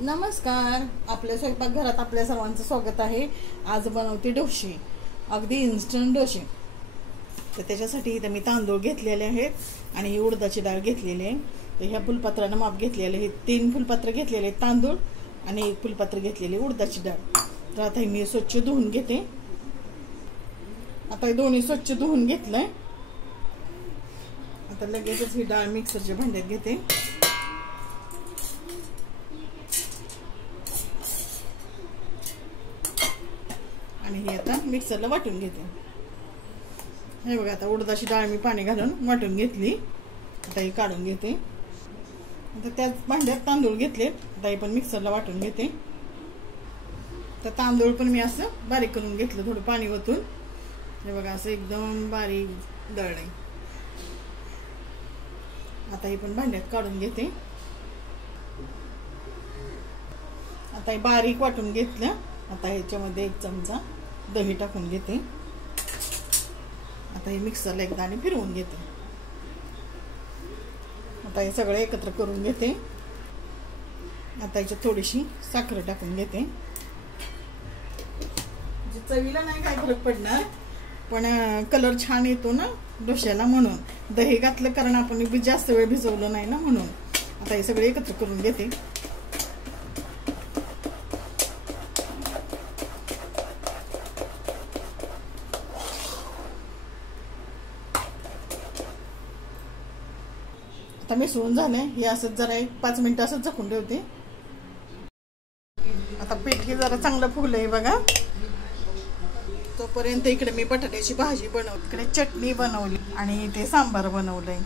नमस्कार. आपल्या स्वयंपाकघरात आपल्या सर्वांचं स्वागत आहे. आज बनवते डोसे, अगदी इन्स्टंट डोसे. तर त्याच्यासाठी इथे मी तांदूळ घेतलेले आहेत आणि उडदाची डाळ घेतलेली आहे. तर ह्या फुलपात्रानं माप घेतलेले आहे. 3 फुलपात्र घेतलेले आहेत तांदूळ आणि 1 फुलपात्र घेतलेली उडदाची डाळ. तर आता मी स्वच्छ धुवून घेते. आता हे दोन्ही स्वच्छ धुवून घेतलंय. आता लगेचच ही डाळ मिक्सरच्या भांड्यात घेते. आणि हे आता मिक्सरला वाटून घेते. हे बघा, आता उडदाची डाळ मी पाणी घालून वाटून घेतली. आता ही काढून घेते. आता त्याच भांड्यात तांदूळ घेतले. आता हे पण मिक्सरला वाटून घेते. तर तांदूळ पण मी असं बारीक करून घेतलं, थोडं पाणी ओतून. हे बघा, असं एकदम बारीक दळलंय. आता हे पण भांड्यात काढून घेते. आता हे बारीक वाटून घेतलं. आता ह्याच्यामध्ये 1 चमचा दही टाकून घेते. आता हे मिक्सरला एकदा आणि फिरवून घेते. आता हे सगळं एकत्र करून घेते. आता याच्यात थोडीशी साखर टाकून घेते. चवीला नाही काय फरक पडणार, पण कलर छान येतो ना डोश्याला, म्हणून दही घातलं, कारण आपण जास्त वेळ भिजवलं नाही ना, म्हणून. आता हे सगळे एकत्र करून घेते. आता मिसळून झालंय. हे असंच जरा 5 मिनिटं असंच झाकून ठेवते. आता पीठ हे जरा चांगलं फुगलंय बघा. तोपर्यंत इकडे मी बटाट्याची भाजी बनवली, इकडे चटणी बनवली आणि ते सांबार बनवलंय.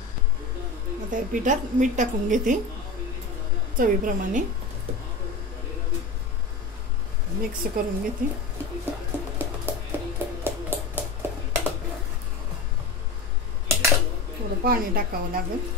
आता या पिठात मीठ टाकून घेते चवीप्रमाणे. मिक्स करून घेते. थोडं पाणी टाकावं लागेल.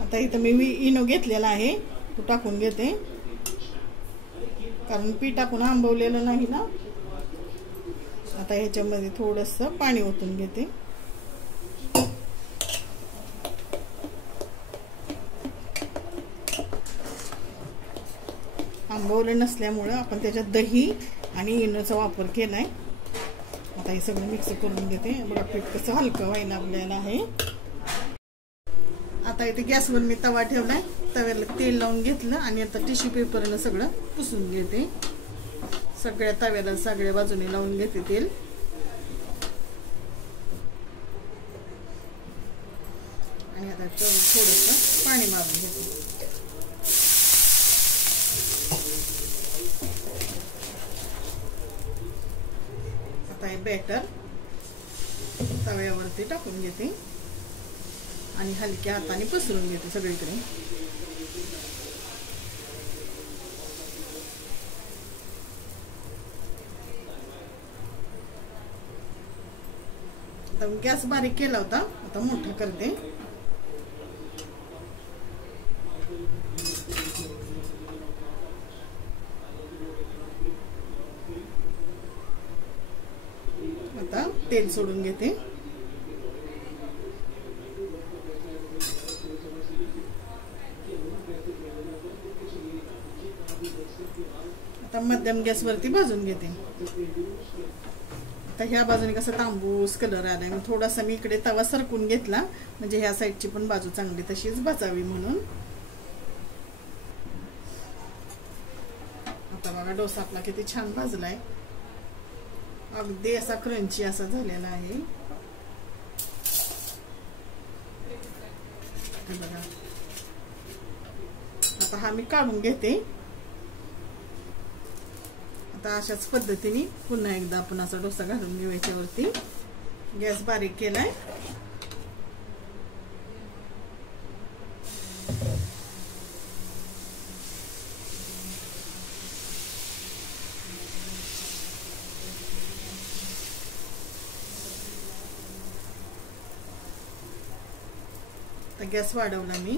आता इथं मी इनो घेतलेला आहे, तो टाकून घेते, कारण पीठ टाकून आंबवलेलं नाही ना. आता ह्याच्यामध्ये थोडंसं पाणी ओतून घेते. आंबवले नसल्यामुळं आपण त्याच्यात दही आणि इनोचा वापर केलाय. आता हे सगळं मिक्स करून घेते. बघा पीठ कसं हलकं व्हायला लागलेलं आहे. आता इथे गॅसवर मी तवा ठेवलाय. तव्याला तेल लावून घेतलं आणि आता टिश्यू पेपरनं सगळं पुसून घेते. सगळ्या तव्याला सगळ्या बाजूने लावून घेते तेल. आणि आता थोडंसं पाणी मारून घेते. आता हे बॅटर तव्यावरती टाकून घेते आणि हलक्या हाताने पसरून घेते सगळीकडे. आता गॅस बारीक केला होता, आता मोठा करते. आता तेल सोडून घेते. आता मध्यम गॅसवरती भाजून घेते. आता ह्या बाजूने कसं तांबूस कलर आलाय, मग थोडासा मी इकडे तवा सरकून घेतला, म्हणजे ह्या साईडची पण बाजू चांगली तशीच भाजावी म्हणून. आता बघा डोसा आपला किती छान भाजलाय, अगदी असा क्रंची असा झालेला आहे. बघा, आता हा मी काढून घेते. आता अशाच पद्धतीने पुन्हा एकदा आपण असा डोसा घालून घेऊ. याच्यावरती गॅस बारीक केलाय. तर गॅस वाढवला मी.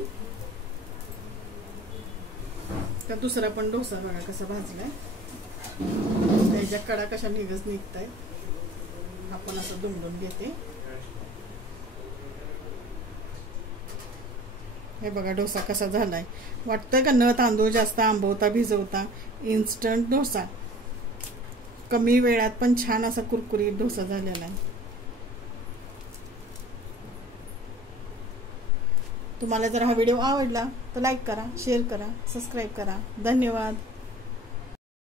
का दुसरा पण डोसा बघा कसा भाजलाय, त्याच्या कडा कशा निघतायत. आपण असं दुमडून घेते. हे बघा डोसा कसा झालाय. वाटतंय का न तांदूळ जास्त आंबवता भिजवता इन्स्टंट डोसा. कमी वेळात पण छान असा कुरकुरीत डोसा झालेला आहे. तुम्हाला जर हा व्हिडिओ आवडला तर लाईक करा, शेअर करा, सबस्क्राईब करा. धन्यवाद.